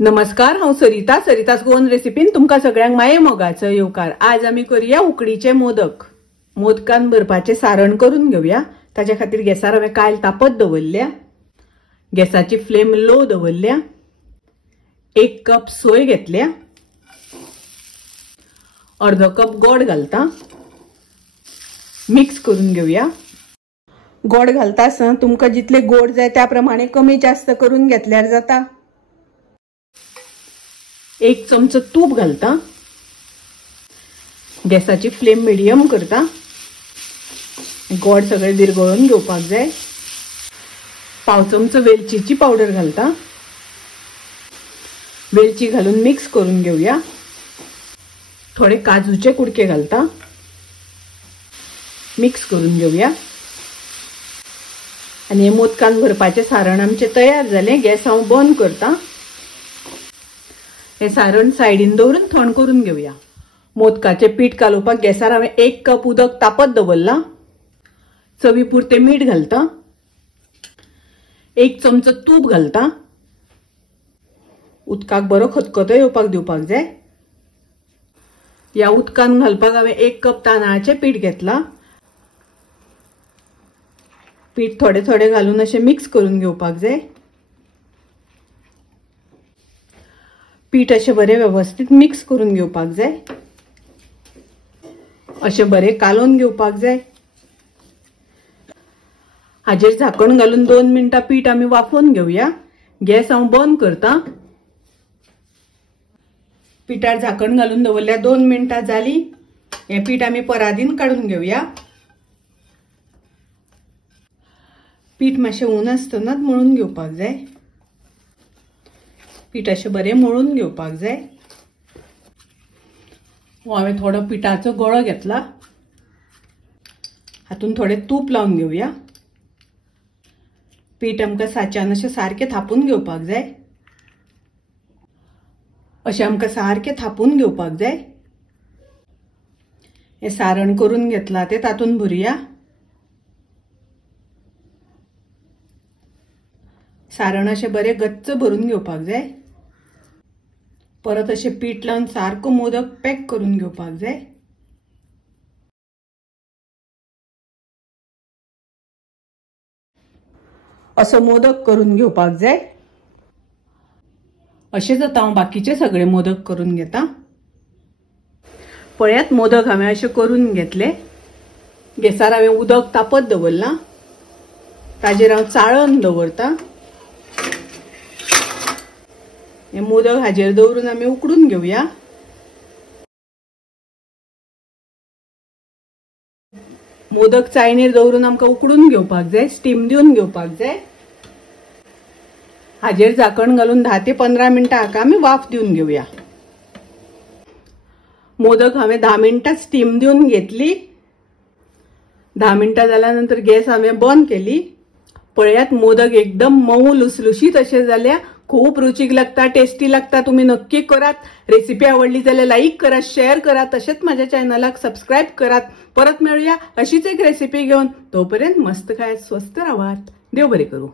नमस्कार, हांव सरितास गोवन रेसिपीन तुमकां सगळ्यांक माये मोगाचो येवकार। आज आमी करूया उकडीचे मोदक। मोदकान भरपाचे सारण करून घेवया। ताचे खातीर गॅसार हांवें कायल तापत दवरल्या। गॅसाची फ्लेम लो दवरल्या। 1 कप सोय घेतल्या। अर्धो कप गोड घालता। मिक्स करून घेवया। गोड घालता आसतना तुमकां जितले गोड जाय त्या प्रमाणे कमी जास्त करून घेतल्यार जाता। 1 चमचो तूप घालता। गॅसाची फ्लेम मिडियम करता। गोड सगळे विरघळून घेवपाक जाय। पाव चमचो वेलचीची पावडर घालता। वेलची घालून मिक्स करून घेवया। थोडे काजूचे कुडके घालता। मिक्स करून घेवया। आणि हे मोदकान भरपाचे सारण आमचे तयार झाले। गॅस हांव बंद करता। हे सारण साइडीन दवरून थंड करून घेवया। मोदकाचे पीठ कालोवपाक गॅसार हांवें 1 कप उदक तापत दवरला। चवी पुरते मीठ घालता। 1 चमचो तूप घालता। उदकाक बरो खतखतो येवपाक दिवपाक जाय। या उदकान घालपाक हांवें 1 कप तांदळाचे पीठ घेतला। पीठ थोडे थोडे घालून अशें मिक्स करून घेवपाक जाय। पीठ अशें बरें व्यवस्थित मिक्स करून घेवपाक जाय। अशें बरें कालोवन घेवपाक जाय। हाजेर झाकण घालून 2 मिनटां पीठ आमी वाफोवन घेवया। गॅस हांव बंद करता। पिठार झाकण घालून दवरल्या 2 मिनटां जाली। हे पीठ आमी परादीन काढून घेवया। पीठ मातशें ऊन आसतनाच मळून घेवपाक जाय। पीठ अशें बरें मळून घेवपाक जाय। हांवें थोडो पिठाचो गळो घेतला। हातून थोडे तूप लावन घेवया। पीठ आमकां साच्यान अशें सारकें थापून घेवपाक जाय। अशें आमकां सारकें थापून घेवपाक जाय। हे सारण करून घेतला ते तातून भरुया। सारण अशें बरें गच्च भरून घेवपाक जाय। परत अशें पीठ लावन सारको मोदक पॅक करून घेवपाक जाय। असो मोदक करून घेवपाक जाय। अशेंच आता हांव बाकीचे सगळे मोदक करून घेता। पळयात मोदक हांवें अशें करून घेतले। गॅसार हांवें उदक तापत दवरला। ताजेर हांव चाळण दवरता। हे मोदक हाजेर दवरून आमी उकडून घेवया। मोदक चाळणीर दवरून आमकां उकडून घेवपाक जाय। स्टीम दिवन घेवपाक जाय। हाजेर झाकण घालून 10 ते 15 मिनटां हाका आमी वाफ दिवन घेवया। मोदक हांवें 10 मिनटां स्टीम दिवन घेतली। 10 मिनटां जाल्या नंतर गॅस हांवें बंद केली। पळयात मोदक एकदम मऊ लुसलुशीत अशें जाल्या। खूप रुचीक लागता, टेस्टी लागता। तुम्ही नक्की करात। रेसिपी आवडली जाल्यार लाईक करा, शेअर करा। तसेच माझ्या चॅनलाक सबस्क्राइब करात। परत मिळूया अशीच एक रेसिपी घेऊन। तोपर्यंत मस्त खायत, स्वस्त राहात। देव बरे करू।